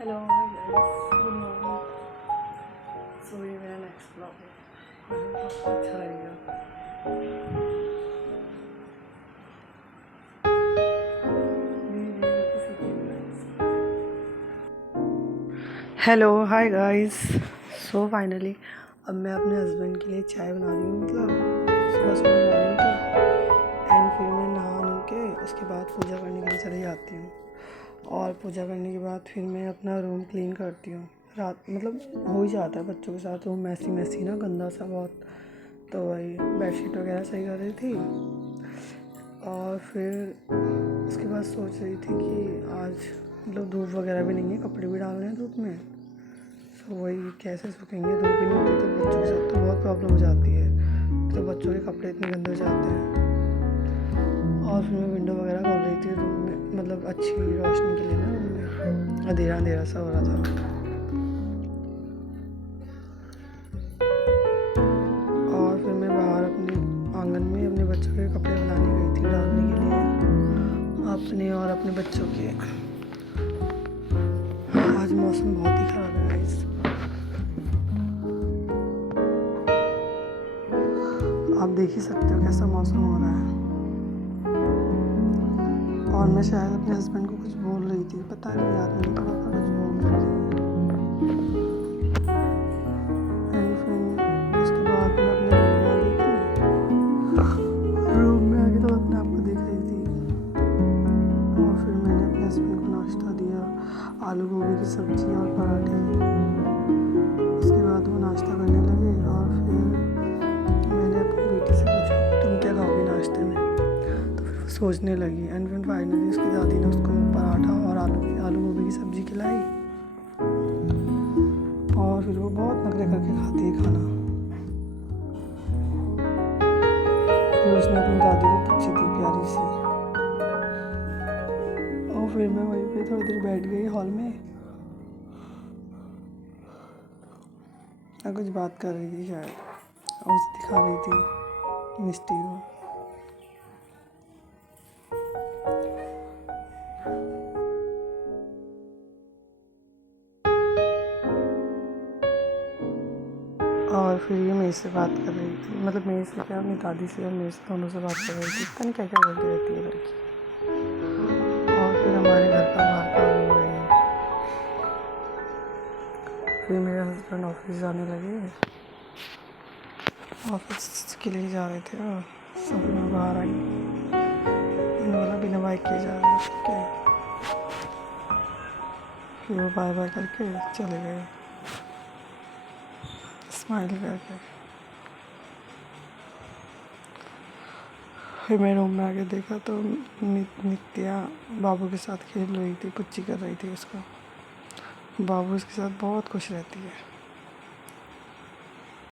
Hello guys, good morning. So ये मेरा next blog है, मुझे बहुत अच्छा लगेगा। Hello hi guys. So finally अब मैं अपने हस्बैंड के लिए चाय बना रही हूँ। सुबह सुबह मॉर्निंग की एंड फिर मैं नहा नु के उसके बाद पूजा करने के लिए चली जाती हूँ। और पूजा करने के बाद फिर मैं अपना रूम क्लीन करती हूँ। रात हो ही जाता है बच्चों के साथ, रूम मैसी ना, गंदा सा बहुत। तो वही बेडशीट वगैरह सही कर रही थी और फिर उसके बाद सोच रही थी कि आज धूप वगैरह भी नहीं है, कपड़े भी डालने हैं धूप में। तो वही कैसे सूखेंगे, धूप ही नहीं होती तो बच्चों के साथ तो बहुत प्रॉब्लम हो जाती है। तो बच्चों के कपड़े इतने गंदे हो जाते हैं। और फिर मैं विंडो वगैरह खोल रही थी रूम में, अच्छी रोशनी के लिए ना, रूम में अंधेरा सा हो रहा था। और फिर मैं बाहर अपने आंगन में अपने बच्चों के कपड़े बनाने गई थी डालने के लिए, अपने और अपने बच्चों के। आज मौसम बहुत ही ख़राब है गाइस। आप देख ही सकते हो कैसा मौसम हो रहा है। और मैं शायद अपने हस्बैंड को कुछ बोल रही थी, पता नहीं, याद नहीं पड़ा था कुछ बोल रही थी। उसके बाद मैं अपने रूम में आ गई तो अपने आप को देख रही थी। और फिर मैंने अपने हस्बैंड को नाश्ता दिया, आलू गोभी की सब्ज़ी और पराठे। उसके बाद वो नाश्ता करने लगे और फिर मैंने अपनी बेटी से पूछा तुम क्या खाओगी नाश्ते में। तो फिर वो सोचने लगी एंड फिर फाइनली उसकी दादी ने उसको पराठा और आलू गोभी की सब्ज़ी खिलाई। और फिर वो बहुत नखरे करके खाती है खाना। फिर उसने अपनी दादी को पूछी थी प्यारी सी। और फिर मैं वहीं पे थोड़ी देर बैठ गई हॉल में और कुछ बात कर रही थी शायद, और उसे दिखा रही थी मिस्टी को। और फिर ये मेरे से बात कर रही थी, मेरे से क्या, अपनी दादी से और मेरे से, दोनों से बात कर रही थी। पता नहीं क्या क्या करती रहती है लड़की। और फिर हमारे घर का बाहर का व्यू है। फिर मेरे हस्बैंड ऑफिस जाने लगे, ऑफिस के लिए जा रहे थे और सब मैं बाहर आई। मैंने बोला बिना बाइक के जा रहे थे। फिर वो बाय बाय करके चले गए स्माइल करके। फिर मैं रूम में आके देखा तो नित्या बाबू के साथ खेल रही थी, पुच्ची कर रही थी उसको। बाबू उसके साथ बहुत खुश रहती है।